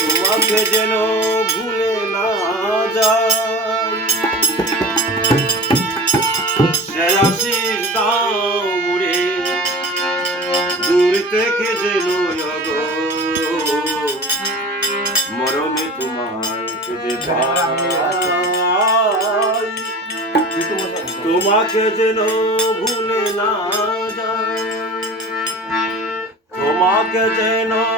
তোমাকে যেন ভুলে না যায় সেরাশিস দূর থেকে যেন মরমে যে তোমাকে যেন ভুলে না যা marketing on.